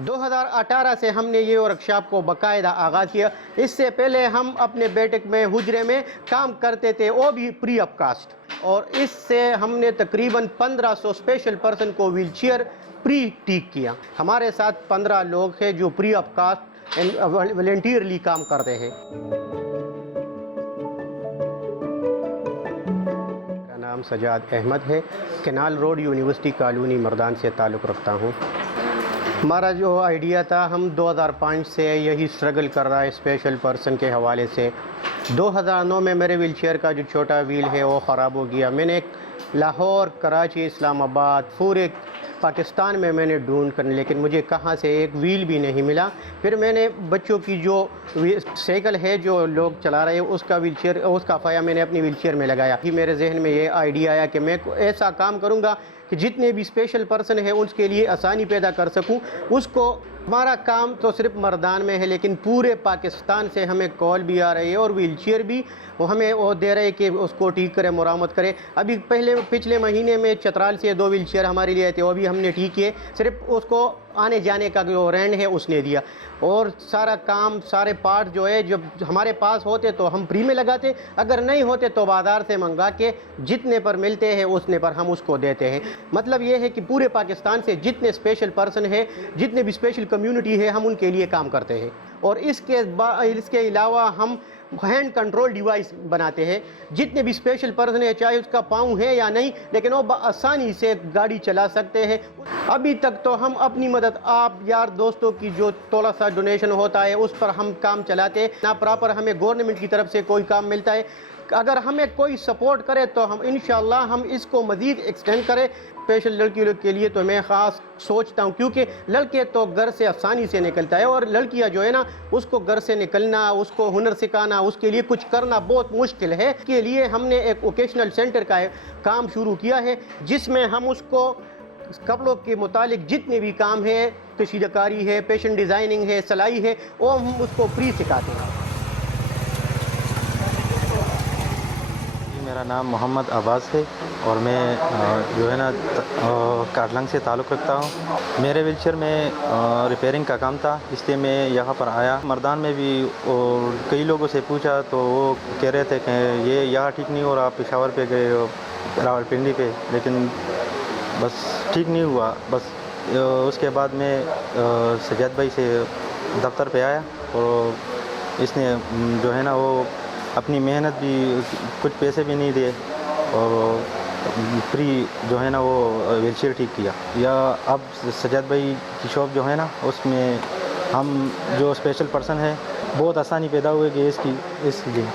2018 से हमने ये वर्कशॉप को बाकायदा आगाज़ किया। इससे पहले हम अपने बेटे में हुजरे में काम करते थे, वो भी फ्री ऑफ कास्ट, और इससे हमने तकरीबन 1500 स्पेशल पर्सन को व्हील चेयर फ्री ठीक किया। हमारे साथ 15 लोग हैं जो free of cost and voluntarily काम करते हैं। मेरा नाम सजाद अहमद है। Canal road university colony Mardan से ताल्लुक़ रखता हूँ। हमारा जो आइडिया था, हम 2005 से यही स्ट्रगल कर रहा है स्पेशल पर्सन के हवाले से। 2009 में मेरे व्हील चेयर का जो छोटा व्हील है वो ख़राब हो गया। मैंने लाहौर, कराची, इस्लामाबाद, पूरे पाकिस्तान में मैंने ढूंढ कर, लेकिन मुझे कहाँ से एक व्हील भी नहीं मिला। फिर मैंने बच्चों की जो साइकिल है जो लोग चला रहे हैं उसका व्हील चेयर, उसका फाया मैंने अपनी व्हील चेयर में लगाया। कि मेरे जहन में ये आइडिया आया कि मैं ऐसा काम करूँगा कि जितने भी स्पेशल पर्सन है उसके लिए आसानी पैदा कर सकूं। उसको हमारा काम तो सिर्फ मर्दान में है, लेकिन पूरे पाकिस्तान से हमें कॉल भी आ रही है और व्हील चेयर भी वो हमें वो दे रहे हैं कि उसको ठीक करें, मुरम्मत करें। अभी पिछले महीने में चतराल से 2 व्हील चेयर हमारे लिए आए थे, वो भी हमने ठीक किए। सिर्फ उसको आने जाने का जो रेंट है उसने दिया, और सारा काम, सारे पार्ट जो है जब हमारे पास होते तो हम फ्री में लगाते, अगर नहीं होते तो बाज़ार से मंगा के जितने पर मिलते हैं उतने पर हम उसको देते हैं। मतलब ये है कि पूरे पाकिस्तान से जितने स्पेशल पर्सन है, जितने भी स्पेशल कम्युनिटी है, हम उनके लिए काम करते हैं। और इसके अलावा हम हैंड कंट्रोल डिवाइस बनाते हैं। जितने भी स्पेशल पर्सन है, चाहे उसका पाँव है या नहीं, लेकिन वो आसानी से गाड़ी चला सकते हैं। अभी तक तो हम अपनी मदद, आप यार दोस्तों की जो थोड़ा सा डोनेशन होता है उस पर हम काम चलाते हैं ना। प्रॉपर हमें गवर्नमेंट की तरफ से कोई काम मिलता है, अगर हमें कोई सपोर्ट करे तो हम इंशाल्लाह हम इसको मज़ीद एक्सटेंड करें। स्पेशल लड़कियों के लिए तो मैं ख़ास सोचता हूँ, क्योंकि लड़के तो घर से आसानी से निकलता है, और लड़कियाँ जो है ना, उसको घर से निकलना, उसको हुनर सिखाना, उसके लिए कुछ करना बहुत मुश्किल है। इसके लिए हमने एक वोकेशनल सेंटर का काम शुरू किया है, जिसमें हम उसको कपड़ों के मुतालिक जितने भी काम है, कशीदाकारी है, फैशन डिज़ाइनिंग है, सिलाई है, वो हम उसको फ्री सिखाते हैं। मेरा नाम मोहम्मद अब्बास है और मैं जो है ना काटलंग से ताल्लुक़ रखता हूँ। मेरे व्हीलचेयर में रिपेयरिंग का काम था, इसलिए मैं यहाँ पर आया। मर्दान में भी और कई लोगों से पूछा तो वो कह रहे थे कि ये यहाँ ठीक नहीं हो रहा, आप पेशावर पे गए हो, रावलपिंडी पे, लेकिन बस ठीक नहीं हुआ। बस उसके बाद मैं सजाद भाई से दफ्तर पे आया, और इसने जो है ना वो अपनी मेहनत भी, कुछ पैसे भी नहीं दिए, और फ्री जो है ना वो व्हीलचेयर ठीक किया। या अब सजाद भाई की शॉप जो है ना, उसमें हम जो स्पेशल पर्सन है बहुत आसानी पैदा हुई कि इसकी इसलिए